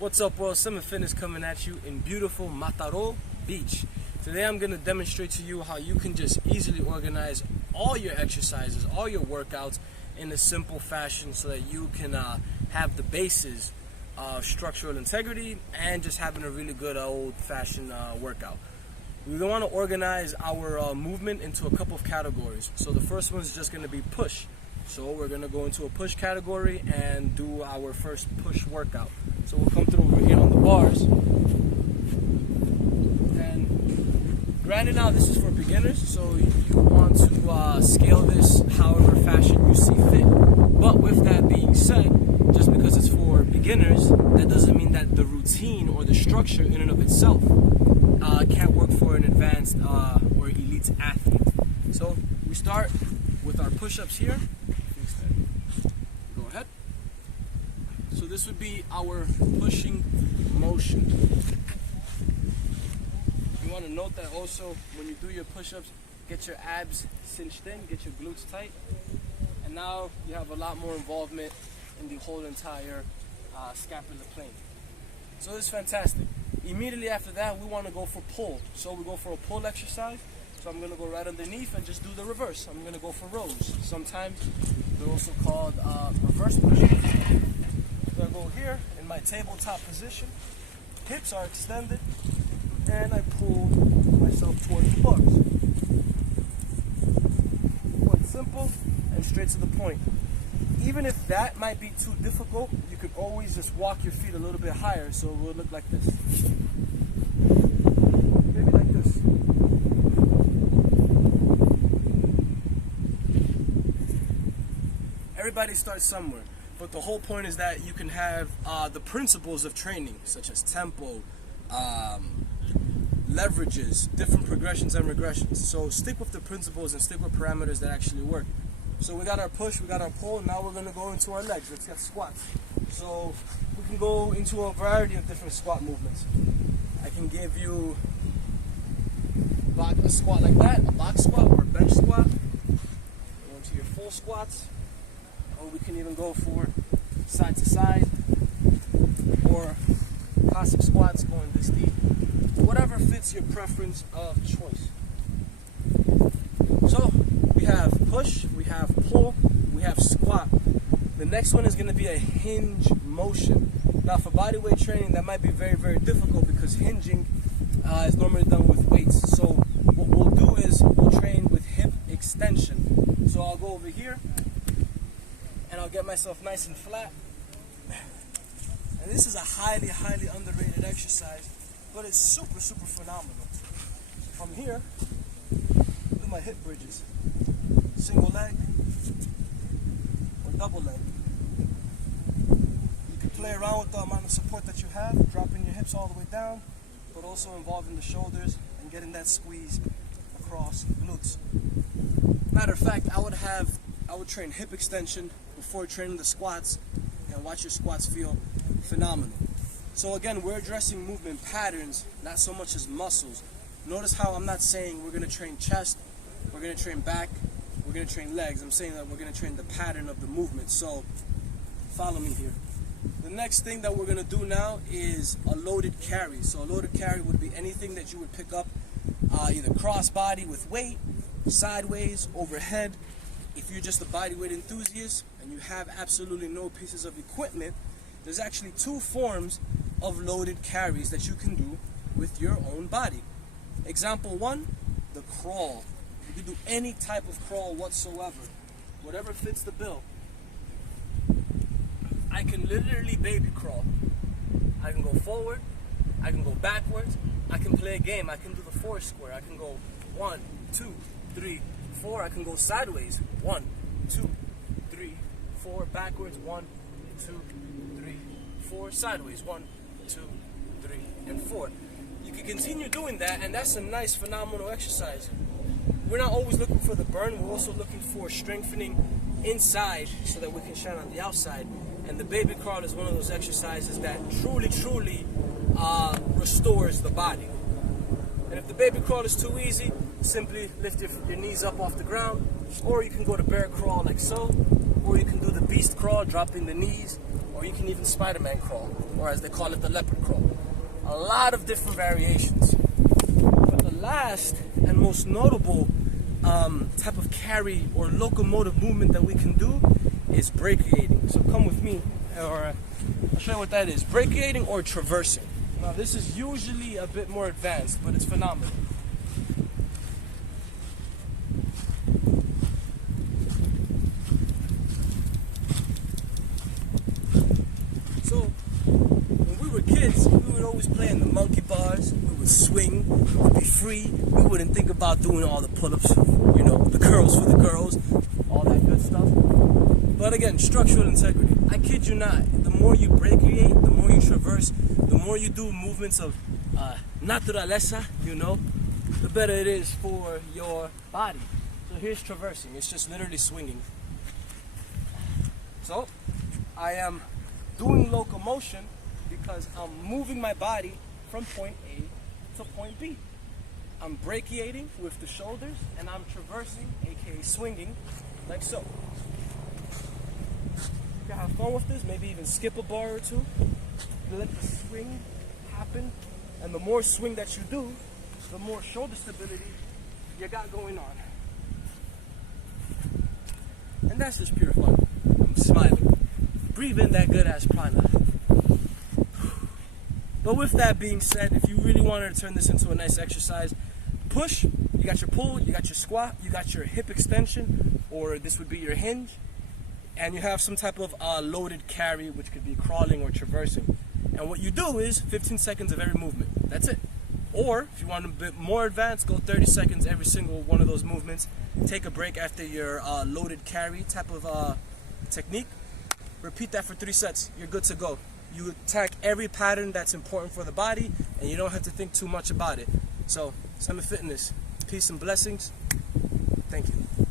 What's up, world? Summer Fitness coming at you in beautiful Mataró Beach. Today I'm going to demonstrate to you how you can just easily organize all your exercises, all your workouts in a simple fashion so that you can have the basis of structural integrity and just having a really good old-fashioned workout. We want to organize our movement into a couple of categories. So the first one is just going to be push. So we're going to go into a push category and do our first push workout. So we'll come through over here on the bars. And granted now this is for beginners, so you want to scale this however fashion you see fit. But with that being said, just because it's for beginners, that doesn't mean that the routine or the structure in and of itself can't work for an advanced or elite athlete. So we start with our push-ups here. Go ahead. So this would be our pushing motion. You want to note that also when you do your push-ups, get your abs cinched in, get your glutes tight, and now you have a lot more involvement in the whole entire scapular plane. So this is fantastic. Immediately after that, we want to go for pull. So we go for a pull exercise. So I'm going to go right underneath and just do the reverse. I'm going to go for rows. Sometimes they're also called reverse push-ups. So I go here in my tabletop position. Hips are extended. And I pull myself towards the bars. Quite simple and straight to the point. Even if that might be too difficult, you could always just walk your feet a little bit higher so it will look like this. Maybe like this. Everybody starts somewhere, but the whole point is that you can have the principles of training, such as tempo, leverages, different progressions and regressions. So stick with the principles and stick with parameters that actually work. So we got our push, we got our pull, now we're going to go into our legs. Let's get squats. So we can go into a variety of different squat movements. I can give you a squat like that, a box squat or a bench squat. Go into your full squats. Or we can even go for side to side or classic squats going this deep. Whatever fits your preference of choice. So we have push, we have pull, we have squat. The next one is going to be a hinge motion. Now for bodyweight training, that might be very, very difficult because hinging is normally done with weights. So what we'll do is we'll train with hip extension. So I'll go over here and I'll get myself nice and flat. And this is a highly, highly underrated exercise, but it's super, super phenomenal. From here, do my hip bridges. Single leg or double leg. You can play around with the amount of support that you have, dropping your hips all the way down, but also involving the shoulders and getting that squeeze across the glutes. Matter of fact, I would train hip extension before training the squats, and watch your squats feel phenomenal. So again, we're addressing movement patterns, not so much as muscles. Notice how I'm not saying we're going to train chest, we're going to train back, we're going to train legs. I'm saying that we're going to train the pattern of the movement. So follow me here. The next thing that we're going to do now is a loaded carry. So a loaded carry would be anything that you would pick up either cross body with weight, sideways, overhead. If you're just a bodyweight enthusiast and you have absolutely no pieces of equipment, there's actually two forms of loaded carries that you can do with your own body. Example one, the crawl. You can do any type of crawl whatsoever, whatever fits the bill. I can literally baby crawl. I can go forward, I can go backwards, I can play a game, I can do the 4 square, I can go 1, 2, 3, 4, I can go sideways, 1, 2, 3, 4, backwards, 1, 2, 3, 4, sideways, 1, 2, 3, and 4. You can continue doing that, and that's a nice, phenomenal exercise. We're not always looking for the burn, we're also looking for strengthening inside so that we can shine on the outside. And the baby crawl is one of those exercises that truly restores the body. And if the baby crawl is too easy, simply lift your knees up off the ground, or you can go to bear crawl like so, or you can do the beast crawl, dropping the knees, or or you can even Spider-Man crawl, or as they call it, the leopard crawl. A lot of different variations. But the last and most notable type of carry or locomotive movement that we can do is brachiating. So come with me, or I'll show you what that is. Brachiating or traversing. Now this is usually a bit more advanced, but it's phenomenal. So when we were kids, we would always play in the monkey bars. We would swing, we would be free. We wouldn't think about doing all the pull-ups, you know, the curls for the girls, all that good stuff. But again, structural integrity. I kid you not, the more you brachiate, the more you traverse, the more you do movements of naturaleza, you know, the better it is for your body. So here's traversing. It's just literally swinging. So I am doing locomotion because I'm moving my body from point A to point B. I'm brachiating with the shoulders and I'm traversing, aka swinging, like so. You can have fun with this, maybe even skip a bar or two. Let the swing happen, and the more swing that you do, the more shoulder stability you got going on. And that's just pure fun. I'm smiling. Breathe in that good ass prana. But with that being said, if you really wanted to turn this into a nice exercise, push, you got your pull, you got your squat, you got your hip extension, or this would be your hinge, and you have some type of loaded carry, which could be crawling or traversing. And what you do is 15 seconds of every movement. That's it. Or if you want a bit more advanced, go 30 seconds every single one of those movements. Take a break after your loaded carry type of technique. Repeat that for 3 sets. You're good to go. You attack every pattern that's important for the body, and you don't have to think too much about it. So, Summit Fitness, peace and blessings. Thank you.